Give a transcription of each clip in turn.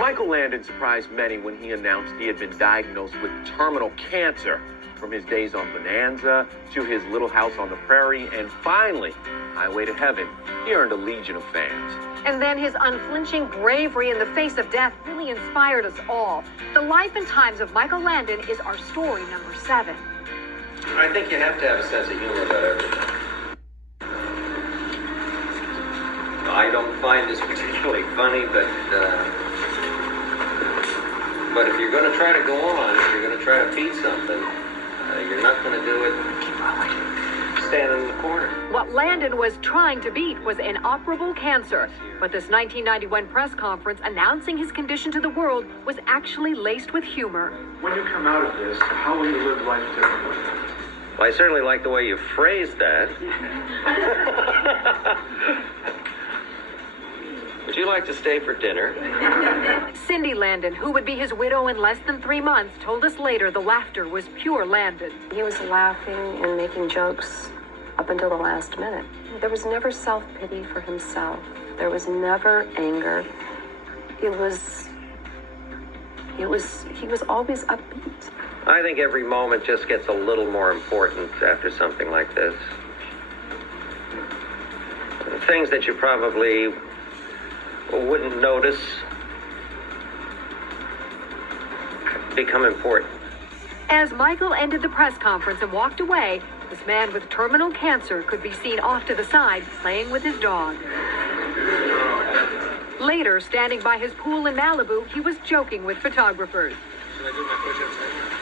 Michael Landon surprised many when he announced he had been diagnosed with terminal cancer. From his days on Bonanza to his Little House on the Prairie, and finally, Highway to Heaven, he earned a legion of fans. And then his unflinching bravery in the face of death really inspired us all. The life and times of Michael Landon is our story number 7. I think you have to have a sense of humor about everything. I don't find this particularly funny, but if you're going to try to go on, if you're going to try to beat something, you're not going to do it standing in the corner. What Landon was trying to beat was inoperable cancer. But this 1991 press conference announcing his condition to the world was actually laced with humor. When you come out of this, how will you live life differently? Well, I certainly like the way you phrased that. Would you like to stay for dinner? Cindy Landon, who would be his widow in less than 3 months, told us later the laughter was pure Landon. He was laughing and making jokes up until the last minute. There was never self-pity for himself. There was never anger. He was always upbeat. I think every moment just gets a little more important after something like this. Things that you probably wouldn't notice become important. As Michael ended the press conference and walked away, this man with terminal cancer could be seen off to the side playing with his dog. Later, standing by his pool in Malibu, he was joking with photographers.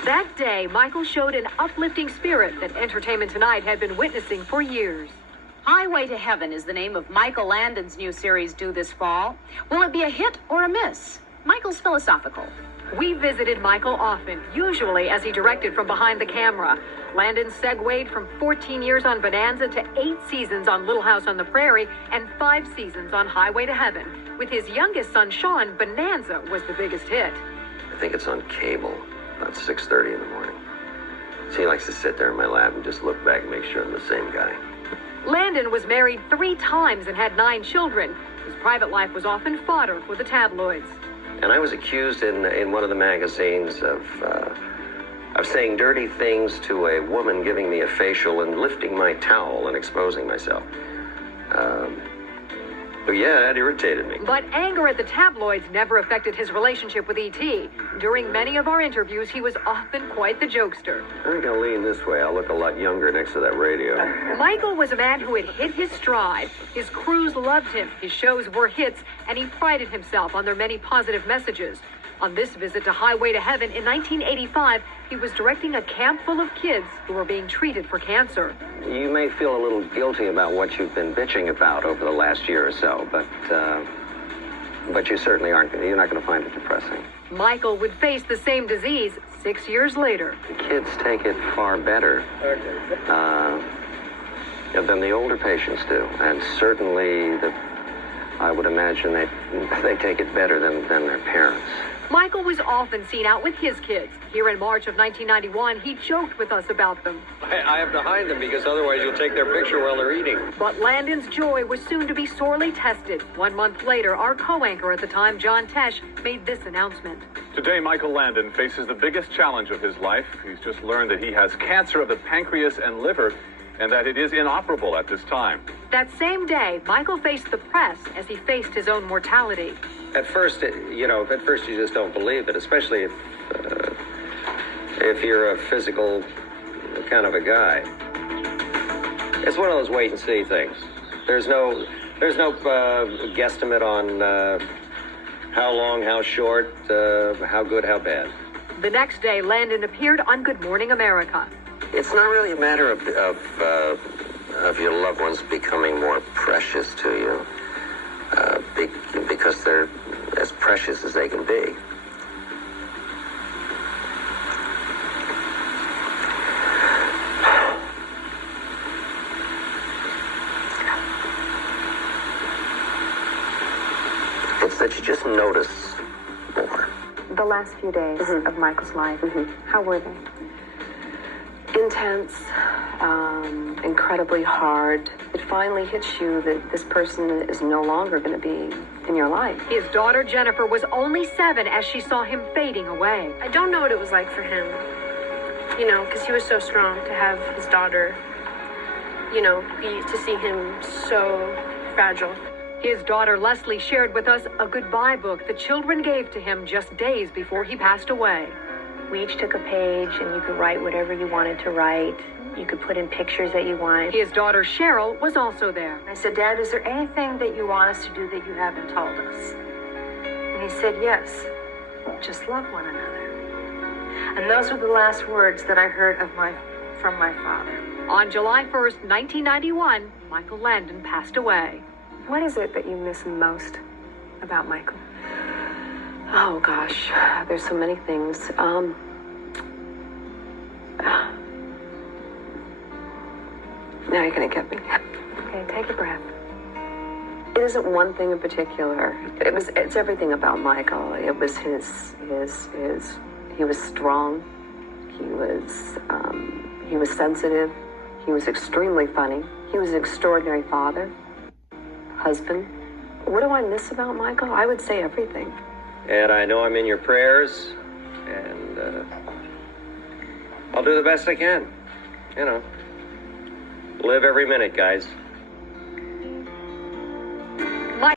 That day, Michael showed an uplifting spirit that Entertainment Tonight had been witnessing for years. Highway to Heaven is the name of Michael Landon's new series due this fall. Will it be a hit or a miss? Michael's philosophical. We visited Michael often, usually as he directed from behind the camera. Landon segued from 14 years on Bonanza to 8 seasons on Little House on the Prairie and 5 seasons on Highway to Heaven. With his youngest son, Sean, Bonanza was the biggest hit. I think it's on cable, about 6:30 in the morning. So he likes to sit there in my lap and just look back and make sure I'm the same guy. Landon was married 3 times and had 9 children. His private life was often fodder for the tabloids. And I was accused in one of the magazines of saying dirty things to a woman giving me a facial and lifting my towel and exposing myself. But yeah, that irritated me. But anger at the tabloids never affected his relationship with E.T. During many of our interviews, he was often quite the jokester. I think I'll lean this way. I'll look a lot younger next to that radio. Michael was a man who had hit his stride. His crews loved him, his shows were hits, and he prided himself on their many positive messages. On this visit to Highway to Heaven in 1985, he was directing a camp full of kids who were being treated for cancer. You may feel a little guilty about what you've been bitching about over the last year or so, but you certainly aren't. You're not going to find it depressing. Michael would face the same disease 6 years later. The kids take it far better than the older patients do, and certainly I would imagine they take it better than their parents. Michael was often seen out with his kids. Here in March of 1991, he joked with us about them. I have to hide them because otherwise you'll take their picture while they're eating. But Landon's joy was soon to be sorely tested. 1 month later, our co-anchor at the time, John Tesh, made this announcement. Today, Michael Landon faces the biggest challenge of his life. He's just learned that he has cancer of the pancreas and liver, and that it is inoperable at this time. That same day, Michael faced the press as he faced his own mortality. At first, you just don't believe it, especially if you're a physical kind of a guy. It's one of those wait and see things. There's no guesstimate on how long, how short, how good, how bad. The next day, Landon appeared on Good Morning America. It's not really a matter of your loved ones becoming more precious to you, because they're as precious as they can be. It's that you just notice more. The last few days of Michael's life, how were they? intense, incredibly hard. It finally hits you that this person is no longer going to be in your life. His daughter Jennifer was only 7 as she saw him fading away. I don't know what it was like for him, because he was so strong to have his daughter, to see him so fragile. His daughter Leslie shared with us a goodbye book the children gave to him just days before he passed away. We each took a page, and you could write whatever you wanted to write. You could put in pictures that you wanted. His daughter Cheryl was also there. I said, Dad, is there anything that you want us to do that you haven't told us? And he said, yes, just love one another. And those were the last words that I heard from my father. On July 1st, 1991, Michael Landon passed away. What is it that you miss most about Michael? Oh, gosh, there's so many things. Now you're gonna get me. Okay, take a breath. It isn't one thing in particular. It's everything about Michael. It was he was strong. He was sensitive. He was extremely funny. He was an extraordinary father, husband. What do I miss about Michael? I would say everything. And I know I'm in your prayers, and I'll do the best I can. Live every minute, guys.